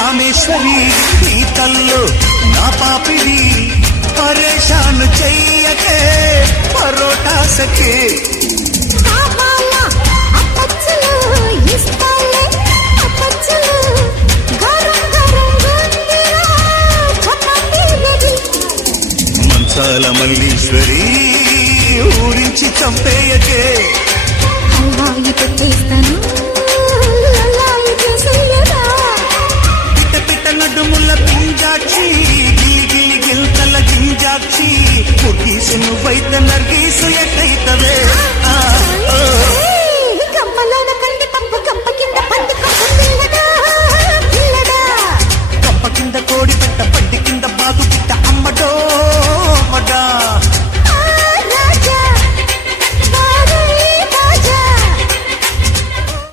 కామేశ్వరి నీ కల్లో నా పాపిడి పరేషాను చెయ్యకే పరోటా సఖే మంచాల మల్లీశ్వరి ఊరించి చంపేయకే అల్వాయి పెట్టే